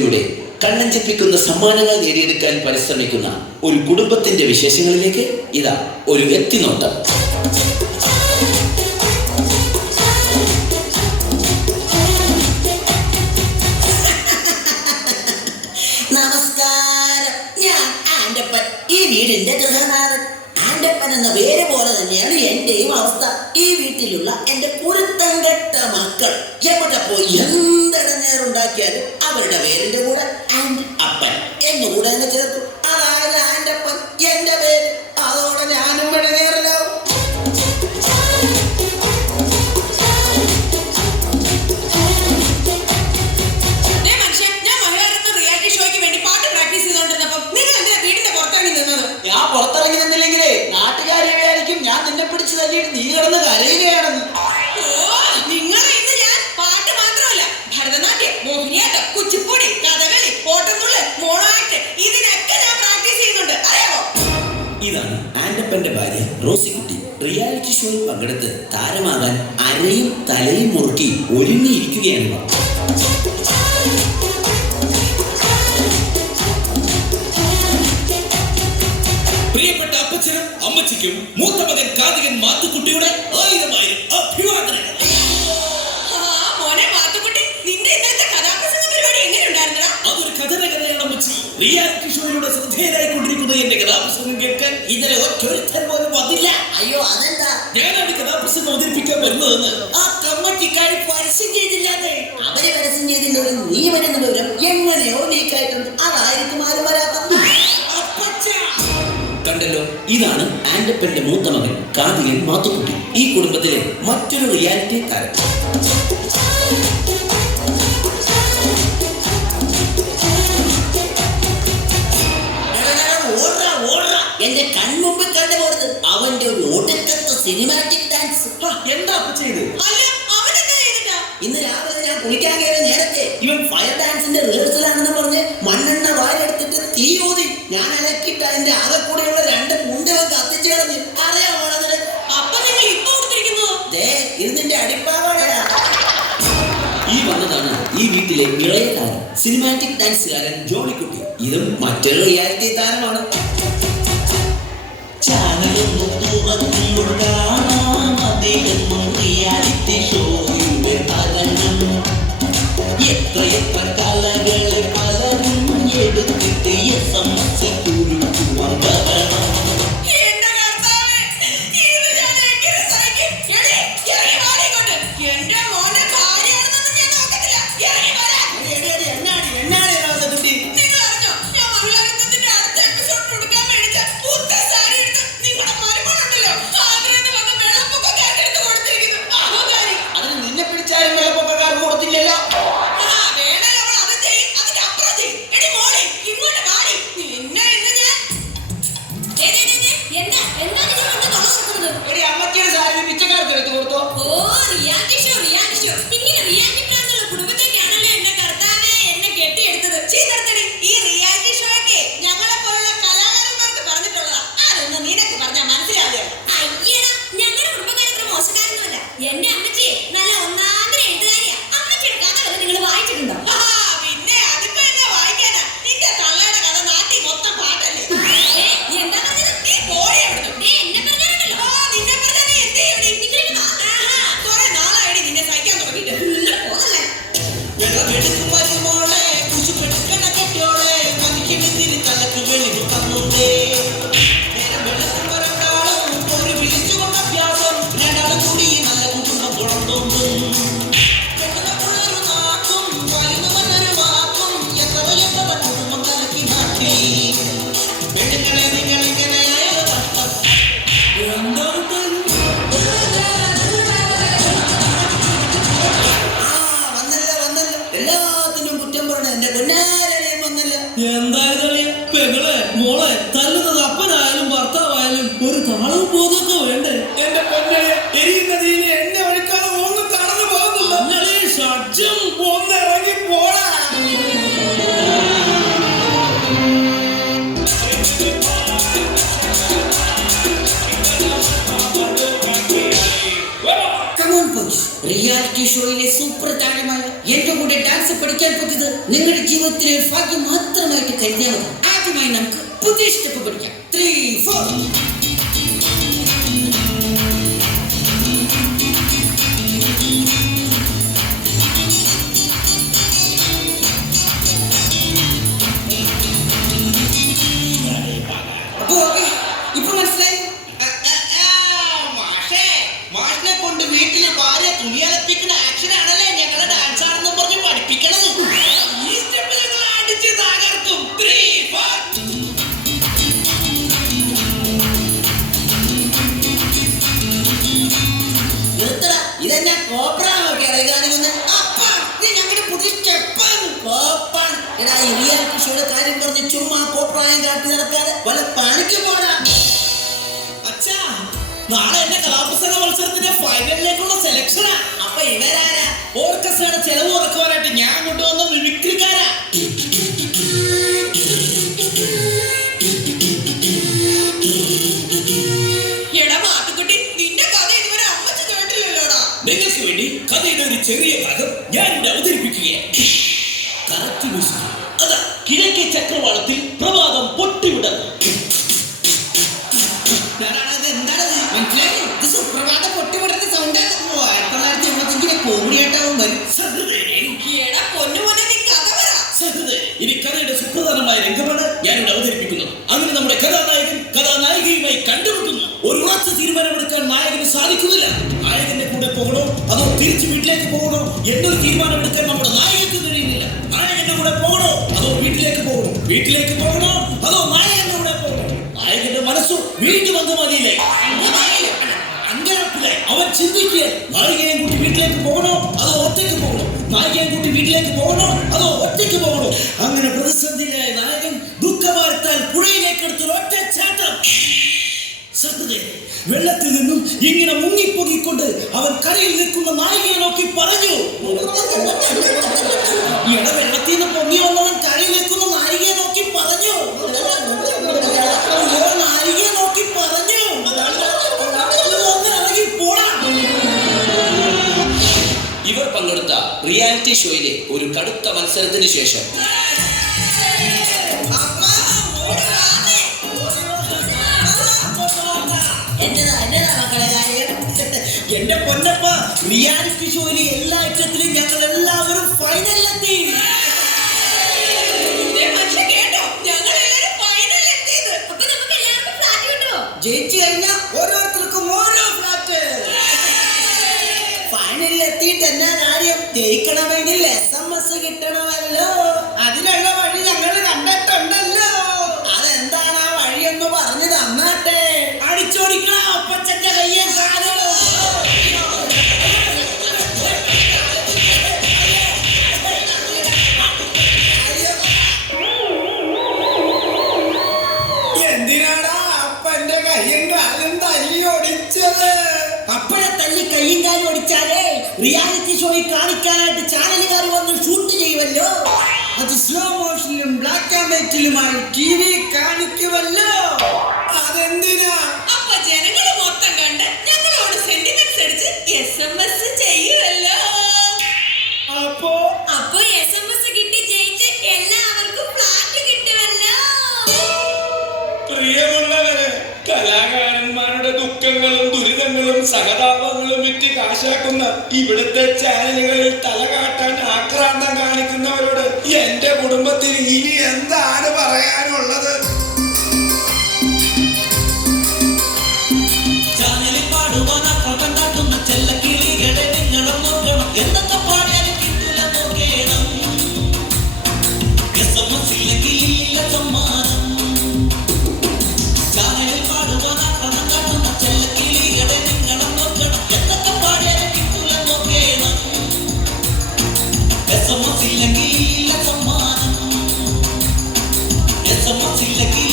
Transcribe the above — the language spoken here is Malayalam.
ഷോയിലൂടെ കണ്ണഞ്ചിപ്പിക്കുന്ന സമ്മാനങ്ങൾ നേടിയെടുക്കാൻ പരിശ്രമിക്കുന്ന ഒരു കുടുംബത്തിന്റെ വിശേഷങ്ങളിലേക്ക് ഇതാ ഒരു എത്തിനോട്ടം. നമസ്കാരം, ഞാൻ ആൻഡപ്പൻ, ഈ വീടിന്റെ ഗൃഹനാഥൻ. ആൻഡപ്പൻ എന്ന പേര് പോലെ തന്നെയാണ് എന്റെയും അവസ്ഥ. ഈ വീട്ടിലുള്ള എന്റെ കുരുത്തം കെട്ട മക്കൾ എവിടെ പോയി എന്തിടനേറുണ്ടാക്കിയാലും അവരുടെ പേരിന്റെ കൂടെ ആൻഡ് അപ്പൻ എന്നുകൂടെ തന്നെ ചേർത്തു. അതായത് ആൻഡപ്പൻ എന്റെ പേര്. അതോടെ ഞാനും ഇടനേറിലാവും. ഞാൻ പുറത്തിറങ്ങി നിന്നില്ലെങ്കിലേ നാട്ടുകാരെ വിചാരിക്കും ഞാൻ നിന്നെ പിടിച്ച് തല്ലിയിട്ട് നീ കിടന്ന് കരയുകയാണെന്ന്. ഭരതനാട്യം, മോഹിനിയാട്ടം, കുച്ചിപ്പുടി, കഥകളി, ഓട്ടംതുള്ളൽ, മോണാക്ട്, ഇതിനൊക്കെ ഞാൻ പ്രാക്ടീസ് ചെയ്യുന്നുണ്ട്, അറിയാമോ? ഇതാണ് ആൻഡപ്പന്റെ ഭാര്യ റോസിക്കുട്ടി. റിയാലിറ്റി ഷോയിൽ പങ്കെടുത്ത് താരമാകാൻ അരയും തലയും മുറുക്കി ഒരുങ്ങിയിരിക്കുകയാണ്. പ്രിയപ്പെട്ട അപ്പച്ചനും അമ്മച്ചിക്കും മൂത്ത മകൻ കാതികൻ മാത്തുക്കുട്ടിയുടെ 1000 അഭിവാദനങ്ങൾ. അതൊരു കഥനകഥയാണ് അമ്മച്ചി. റിയാലിറ്റി ഷോയിലൂടെ ശ്രദ്ധേയരായിക്കൊണ്ടിരിക്കുന്ന എന്റെ കഥാപ്രസംഗം കേൾക്കാൻ ഇന്നലെ ഒറ്റൊരുത്തൻ പോലും വന്നില്ല. അയ്യോ, അതെന്താ? ഞാനാണ് കഥാപ്രസംഗം അവതരിപ്പിക്കാൻ വരുന്നതെന്ന് ആ കമ്മറ്റിക്കാർ പരസ്യം ചെയ്തില്ലാതെ. അവരെ പരസ്യം ചെയ്തില്ലെങ്കിൽ നീ വരുന്ന വിവരം എങ്ങനെയോ നീക്കായിട്ടുണ്ട്. അതായിരിക്കും ആരും വരാത്ത. കണ്ടല്ലോ, ഇതാണ് ആൻഡപ്പന്റെ മൂത്ത മകൻ കാതികൻ മാത്തുക്കുട്ടി, ഈ കുടുംബത്തിലെ മറ്റൊരു റിയാലിറ്റി താരം. എന്റെ കൺമുമ്പിൽ കണ്ടുപോകുന്നത് അവന്റെ ഒരു ഒടുക്കത്തെ സിനിമാറ്റിക് ഡാൻസ്. എന്താ ചെയ്ത്? ഇന്ന് രാവിലെ ഞാൻ കുളിക്കാൻ കയറിയ നേരത്തെ ഇവൻ ഫയർ ഡാൻസിന്റെ റിഹേഴ്സലാണെന്ന് പറഞ്ഞ് മണ്ണെണ്ണ വായിലെടുത്തിട്ട് തീ ഊതി. ഞാൻ ഇളക്കിയിട്ട് അതിന്റെ ആകെക്കൂടെയുള്ള 2 മുണ്ടവൻ കത്തിച്ചു കളഞ്ഞു. അറിയാമോ? ഇതിന്റെ അടിപ്പാവാടയാ. ഈ വന്നതാണ് ഈ വീട്ടിലെ ഇളയ താരം, സിനിമാറ്റിക് ഡാൻസുകാരൻ ജോണിക്കുട്ടി. ഇതും മറ്റൊരു റിയാലിറ്റി താരമാണ്. എത്ര കലകളെ പലരും എടുത്തിട്ട് എന്റെ അമ്മച്ചി നല്ല ഒന്നാന്തര എഴുതുകാരിയാ. അമ്മച്ചിയുടെ കഥകൾ നിങ്ങൾ വായിച്ചിട്ടുണ്ടോ? പിന്നെ അതിപ്പോ എന്താ വായിക്കാനാ? നിന്റെ തള്ളയുടെ കഥ നാട്ടിൽ മൊത്തം പാട്ടല്ലേ. എന്താ പറഞ്ഞത്? നീ പോയി അവിടുന്ന്. എന്നെ പറഞ്ഞാണല്ലോ. നിന്നെ പറഞ്ഞാ നീ എന്ത് ചെയ്യും? കുറെ നാളായി നിന്നെ സഹിക്കാൻ തുടങ്ങിയിട്ട്. പോകല്ലേ? എല്ലാത്തിനും കുറ്റം പറഞ്ഞ എന്റെ പൊന്നാരെയും വന്നില്ല. എന്തായാലും പെങ്ങളെ മോളെ തല്ലുന്നത് അപ്പനായാലും ഭർത്താവായാലും ഒരു താളവും ബോധമൊക്കെ വേണ്ടേ? എന്റെ പെങ്ങളെ എരിയുന്നതിൽ എന്നെ ഒഴിക്കാതെ ഒന്നും കടന്നു പോകുന്നില്ല. ഷഡ്ജം ഒന്നിറങ്ങി പോടാ. റിയാലിറ്റി ഷോയിലെ സൂപ്പർ താരമായ എന്റെ കൂടെ ഡാൻസ് പഠിക്കാൻ പറ്റിയത് നിങ്ങളുടെ ജീവിതത്തിലെ ഭാഗ്യം മാത്രമായിട്ട് കരുതിയാൽ മതി. ആദ്യമായി നമുക്ക് പുതിയ സ്റ്റെപ്പ് പഠിക്കാം. 3, 4. ഇപ്പൊ മനസ്സിലായി? മാഷിനെ കൊണ്ട് വീട്ടിലെ ഭാര്യ തുണിയലപ്പിക്കുന്ന ആക്ഷൻ ആണല്ലേ ഞങ്ങളെ ഡാൻസ് ആണെന്നും പറഞ്ഞ് പഠിപ്പിക്കണത്. ഈ സ്റ്റെപ്പ് ഞങ്ങൾ അടിച്ച് തകർക്കും. 3, 4. ഇതെന്നാ കോപ്പറാണോ കാണിക്കുന്നത്? നീ ഞങ്ങളുടെ പുതിയ സ്റ്റെപ്പാണ്. കോപ്പാണ്. എടാ ഈ റിയാലിറ്റി ഷോയുടെ കാര്യം പറഞ്ഞ് ചുമ്മാ കോപ്രായം കാട്ടി നടക്കാതെ വല്ല പണിക്ക് പോടാ. അച്ഛാ, നാളെ എന്റെ കലാപ്രസംഗ മത്സരത്തിന്റെ ഫൈനലിലേക്കുള്ള സെലക്ഷനാ. അപ്പൊ ഇവരാരാ? ഓർക്കസ്ട്രയുടെ ചെലവ് കുറക്കുവാനായിട്ട് ഞാൻ കൊണ്ടുവന്ന മിമിക്രിക്കാരാ. എടാ മാത്തുക്കുട്ടി, നിന്റെ കഥ ഇതുവരെ അമ്മച്ചി കേട്ടില്ലല്ലോടാ. നിങ്ങൾക്ക് വേണ്ടി കഥയുടെ ഒരു ചെറിയ ഭാഗം ഞാൻ ഇവിടെ അവതരിപ്പിക്കുകയാണ്. Correct music. അതാ കിഴക്കേ ചക്രവാളത്തിൽ പ്രഭാതം പൊട്ടിവിടർന്നു. സുപ്രഭാതം പൊട്ടിവിടുന്ന സൗണ്ട് 1985 കോമഡിയായിട്ടാവും വരും. എടാ പൊന്നുമോനെ, നീ കഥ പറ. ഇനി കഥയുടെ സുപ്രധാനമായ രംഗമാണ് ഞാൻ ഇവിടെ അവതരിപ്പിക്കുന്നത്. അങ്ങനെ നമ്മുടെ കഥാനായകൻ കഥാനായികയുമായി കണ്ടുമുട്ടുന്നു. ഒരു ഉറച്ച തീരുമാനമെടുക്കാൻ നായകന് സാധിക്കുന്നില്ല. നായകന്റെ കൂടെ പോകണോ അതോ തിരിച്ച് വീട്ടിലേക്ക് പോകണോ എന്നൊരു തീരുമാനമെടുക്കാൻ നമ്മുടെ നായകർക്ക് കഴിയുന്നില്ല. നായകന്റെ കൂടെ പോകണോ അതോ വീട്ടിലേക്ക് പോകണോ? വീട്ടിലേക്ക് പോകണോ അതോ നായകന്റെ കൂടെ പോകണോ? നായകന്റെ മനസ്സു വീണ്ടും അങ്കമാലിയിലെ അങ്കണപ്പിലെ അവൻ ചിന്തിക്കുക. നായികയെ കൂട്ടി വീട്ടിലേക്ക് പോകണോ അതോ ഒറ്റയ്ക്ക് പോകണോ? നായികയെ കൂട്ടി വീട്ടിലേക്ക് പോകണോ അതോ ഒറ്റയ്ക്ക് പോകണോ? അങ്ങനെ പ്രതിസന്ധിയിലായ നായകൻ ദുഃഖഭാരത്താൽ പുഴയിലേക്ക് എടുത്തൊരു ഒറ്റ ചാട്ടം. വെള്ളത്തിൽ നിന്നും ഇങ്ങനെ മുങ്ങിപ്പൊങ്ങിക്കൊണ്ട് അവൻ കരയിൽ നിൽക്കുന്ന നായികയെ നോക്കി പറഞ്ഞു. വെള്ളത്തിൽ നിന്ന് പൊങ്ങി വന്നവൻ കരയിൽ നിൽക്കുന്ന നായികയെ നോക്കി പറഞ്ഞു. നായികയെ നോക്കി പറഞ്ഞു. ഇവർ പങ്കെടുത്ത റിയാലിറ്റി ഷോയിലെ ഒരു കടുത്ത മത്സരത്തിന് ശേഷം എന്റെ പൊന്നപ്പ, റിയാലിറ്റി ഷോയിലെ എല്ലാ ഐറ്റത്തിലും ഞങ്ങൾ എല്ലാവരും ഫൈനലിലെത്തി. ജയിച്ചു കഴിഞ്ഞാൽ ഓരോരുത്തർക്കും ഓരോ ഫ്ലാറ്റ്. ഫൈനലിലെത്തിയിട്ട് എന്നാ കാര്യം? ജയിക്കണമെങ്കിൽ SMS കിട്ടണമല്ലോ. അതിനുള്ള വഴി ഞങ്ങൾ കണ്ടിട്ടുണ്ടല്ലോ. അതെന്താണ് ആ വഴിയെന്ന് പറഞ്ഞു തന്നാട്ടെ. അടിച്ചോടിക്കണം അപ്പച്ചന്റെ കയ്യെ കാലോ. എന്തിനാടാ അപ്പന്റെ കയ്യും കാലും തല്ലി ഓടിച്ചത്? അപ്പഴെ തല്ലി കയ്യും കാലും ഓടിച്ചാലേ റിയാലിറ്റി ഷോയിൽ കാണിക്കാനായിട്ട് ചാനലുകാർ വന്ന് ഷൂട്ട് ചെയ്യുമല്ലോ. അത് സ്ലോ മോഷനിലും ബ്ലാക്ക് ആൻഡ് വൈറ്റിലുമായി TV കാണിക്കുമല്ലോ. അതെന്തിനാ? അപ്പൊ ജനങ്ങള് മൊത്തം കണ്ട് ഞങ്ങളോട് സെന്റിമെന്റ്സ് അടിച്ച് SMS ചെയ്യുമല്ലോ. അപ്പോ SMS കിട്ടി ജയിച്ച് എല്ലാവർക്കും ഫ്ലാറ്റ് കിട്ടുമല്ലോ. പ്രിയമുള്ളവരെ, കലാകാരന്മാരുടെ ദുഃഖങ്ങളും ദുരിതങ്ങളും സഹതാപങ്ങളും വിറ്റ് കാശാക്കുന്ന ഇവിടുത്തെ ചാനലുകളിൽ തലകാട്ടാൻ ആക്രാന്തം കാണിക്കുന്നവരോട് എന്റെ കുടുംബത്തിൽ ഇനി എന്താണ് പറയാനുള്ളത്? ചാനലിൽ പാടുവാൻ അക്രമം കാട്ടുന്ന ചെല്ലക്കിളികളെ നിങ്ങളും നോക്കണം. എന്തൊക്കെ പാടിയാലും കിട്ടില്ല നോക്കണം. SMS ഇല്ലെങ്കിൽ ഇല്ല സമ്മാനം. ചാനലിൽ പാടുവാൻ അക്രമം കാട്ടുന്ന ചെല്ലക്കിളികളെ നിങ്ങളും നോക്കണം. എന്തൊക്കെ പാടിയാലും കിട്ടില്ല നോക്കണം. SMS ഇല്ലെങ്കിൽ ഇല്ല സമ്മാനം. SMS ഇല്ലെങ്കിൽ